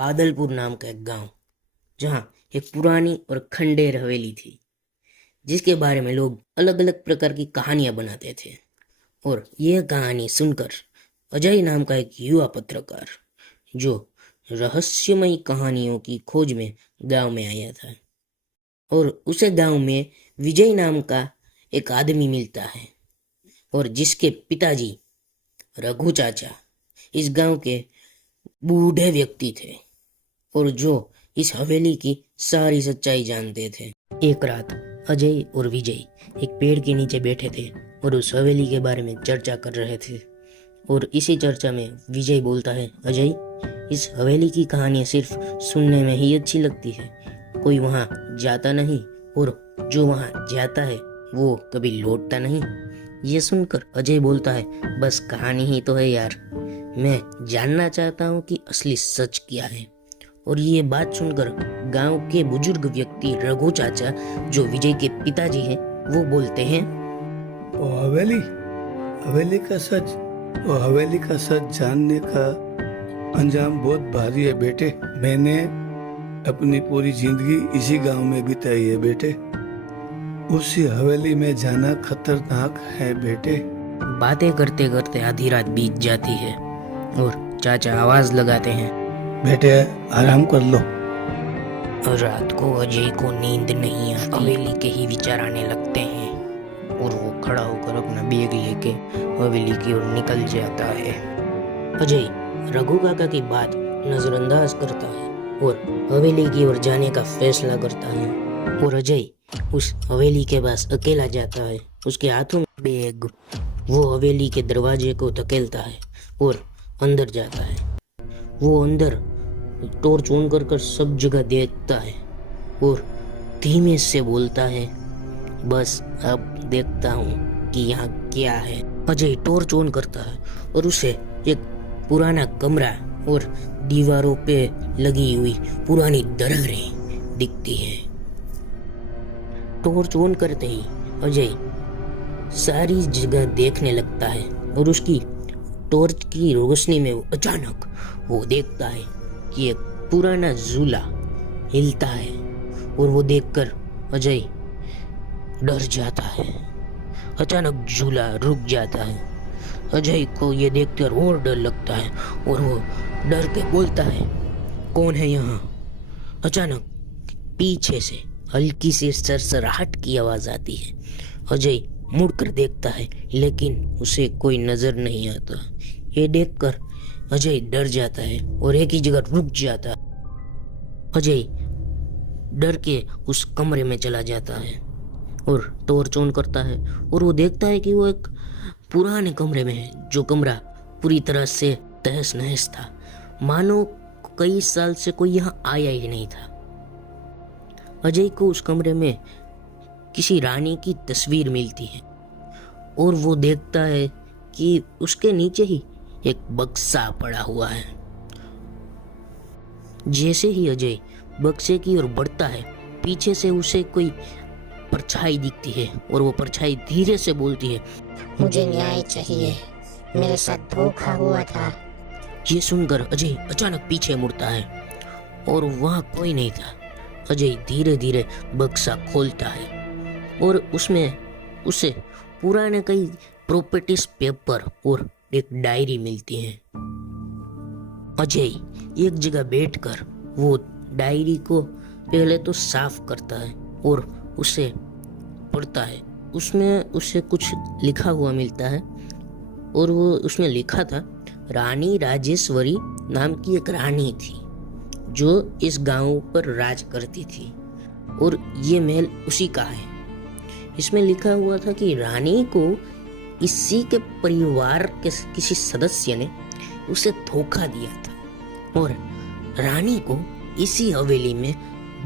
बादलपुर नाम का एक गांव, जहां एक पुरानी और खंडेर हवेली थी, जिसके बारे में लोग अलग अलग प्रकार की कहानियां बनाते थे। और यह कहानी सुनकर अजय नाम का एक युवा पत्रकार, जो रहस्यमयी कहानियों की खोज में गांव में आया था, और उसे गांव में विजय नाम का एक आदमी मिलता है, और जिसके पिताजी रघु चाचा इस गांव के बूढ़े व्यक्ति थे, और जो इस हवेली की सारी सच्चाई जानते थे। एक रात अजय और विजय एक पेड़ के नीचे बैठे थे और उस हवेली के बारे में चर्चा कर रहे थे। और इसी चर्चा में विजय बोलता है, अजय, इस हवेली की कहानी सिर्फ सुनने में ही अच्छी लगती है, कोई वहाँ जाता नहीं, और जो वहाँ जाता है वो कभी लौटता नहीं। ये सुनकर अजय बोलता है, बस कहानी ही तो है यार, मैं जानना चाहता हूँ कि असली सच क्या है। और ये बात सुनकर गांव के बुजुर्ग व्यक्ति रघु चाचा, जो विजय के पिताजी हैं, वो बोलते हैं, वो हवेली हवेली का सच वो हवेली का सच जानने का अंजाम बहुत भारी है बेटे। मैंने अपनी पूरी जिंदगी इसी गांव में बिताई है बेटे। उसी हवेली में जाना खतरनाक है बेटे। बातें करते करते आधी रात बीत जाती है और चाचा आवाज लगाते हैं, बेटे आराम कर लो। रात को अजय को नींद नहीं आती, हवेली के ही विचार आने लगते हैं, और वो खड़ा होकर अपना बैग लेके हवेली की ओर निकल जाता है। अजय रघु काका की बात नजरअंदाज करता है और हवेली की ओर जाने का फैसला करता है। और अजय उस हवेली के पास अकेला जाता है, उसके हाथों में बैग। वो हवेली के दरवाजे को धकेलता है और अंदर जाता है। वो अंदर टॉर्च ऑन कर सब जगह देखता है और धीमे से बोलता है, बस अब देखता हूँ कि यहाँ क्या है। अजय टॉर्च ऑन करता है और उसे एक पुराना कमरा और दीवारों पे लगी हुई पुरानी दरारें दिखती हैं। टॉर्च ऑन करते ही अजय सारी जगह देखने लगता है और उसकी टॉर्च की रोशनी में अचानक वो देखता है कि एक पुराना झूला हिलता है, और वो देखकर अजय डर जाता है। अचानक झूला रुक जाता है। अजय को ये देखकर और डर लगता है और वो डर के बोलता है, कौन है यहाँ? अचानक पीछे से हल्की सी सरसराहट की आवाज आती है। अजय मुड़कर देखता है, लेकिन उसे कोई नजर नहीं आता। ये देखकर अजय डर जाता है और एक ही जगह रुक जाता है। अजय डर के उस कमरे में चला जाता है और टॉर्च ऑन करता है, और वो देखता है कि वो एक पुराने कमरे में है, जो कमरा पूरी तरह से तहस नहस था, मानो कई साल से कोई यहाँ आया ही नहीं था। अजय को उस कमरे में किसी रानी की तस्वीर मिलती है, और वो देखता है कि उसके नीचे ही एक बक्सा पड़ा हुआ है। जैसे ही अजय बक्से की ओर बढ़ता है, पीछे से उसे कोई परछाई दिखती है, और वो परछाई धीरे से बोलती है, मुझे न्याय चाहिए, मेरे साथ धोखा हुआ था। ये सुनकर अजय अचानक पीछे मुड़ता है और वहां कोई नहीं था। अजय धीरे धीरे बक्सा खोलता है और उसमें उसे पुराने कई प्रॉपर्टीज पेपर और एक डायरी मिलती है। अजय एक जगह बैठकर वो डायरी को पहले तो साफ करता है और उसे पढ़ता है। उसमें उसे कुछ लिखा हुआ मिलता है, और वो उसमें लिखा था, रानी राजेश्वरी नाम की एक रानी थी जो इस गांव पर राज करती थी, और ये महल उसी का है। इसमें लिखा हुआ था कि रानी को इसी के परिवार के किसी सदस्य ने उसे धोखा दिया था, और रानी को इसी हवेली में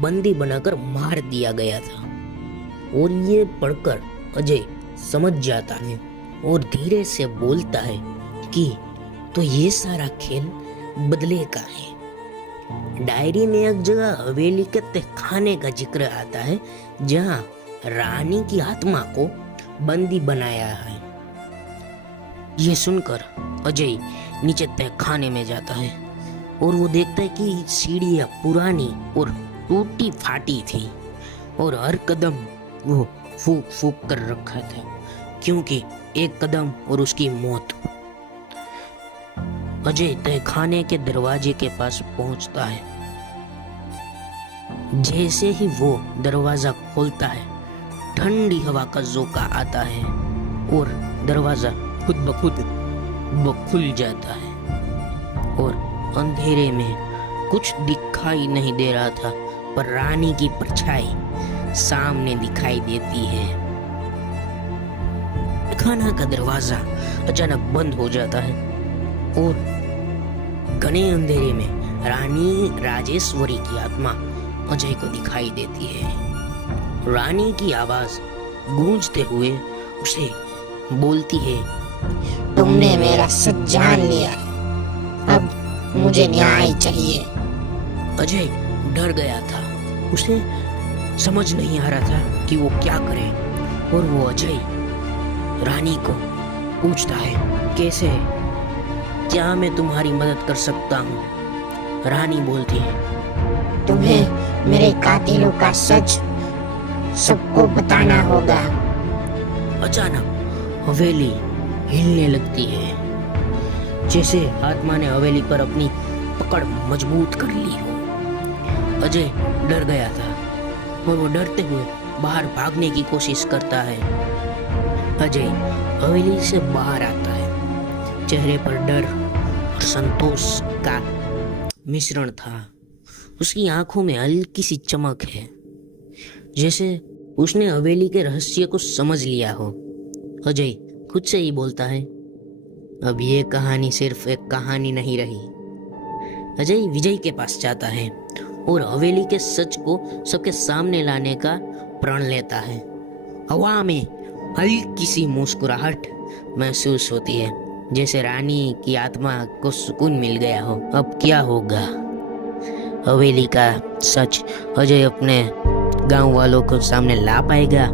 बंदी बनाकर मार दिया गया था। और ये पढ़कर अजय समझ जाता है और धीरे से बोलता है कि तो ये सारा खेल बदले का है। डायरी में एक जगह हवेली के तहखाने का जिक्र आता है, जहां रानी की आत्मा को बंदी बनाया है। ये सुनकर अजय नीचे तहखाने में जाता है और वो देखता है कि सीढ़ियाँ पुरानी और टूटी फाटी थी और हर कदम वो फूक फूक कर रखा था, क्योंकि एक कदम और उसकी मौत। अजय तहखाने के दरवाजे के पास पहुंचता है। जैसे ही वो दरवाजा खोलता है, ठंडी हवा का झोंका आता है और दरवाजा खुद ब खुद खुल जाता है और अंधेरे में कुछ दिखाई नहीं दे रहा था, पर रानी की परछाई सामने दिखाई देती है। खाना का दरवाजा अचानक बंद हो जाता है और घने अंधेरे में रानी राजेश्वरी की आत्मा अजय को दिखाई देती है। रानी की आवाज गूंजते हुए उसे बोलती है, तुमने मेरा सच जान लिया, अब मुझे न्याय चाहिए। अजय डर गया था। उसे समझ नहीं आ रहा था कि वो क्या करे और वो अजय रानी को पूछता है, कैसे, क्या मैं तुम्हारी मदद कर सकता हूँ? रानी बोलती है, तुम्हें मेरे कातिलों का सच सबको बताना होगा। अचानक हवेली हिलने लगती है, जैसे आत्मा ने हवेली पर अपनी पकड़ मजबूत कर ली हो। अजय डर गया था और वो डरते हुए बाहर भागने की कोशिश करता है। अजय हवेली से बाहर आता है। चेहरे पर डर और संतोष का मिश्रण था। उसकी आंखों में हल्की सी चमक है, जैसे उसने हवेली के रहस्य को समझ लिया हो। अजय खुद से ही बोलता है, अब ये कहानी सिर्फ एक कहानी नहीं रही। अजय विजय के पास जाता है और हवेली के सच को सबके सामने लाने का प्रण लेता है। हवा में हल्की सी मुस्कुराहट महसूस होती है, जैसे रानी की आत्मा को सुकून मिल गया हो। अब क्या होगा? हवेली का सच अजय अपने गांव वालों को सामने ला पाएगा?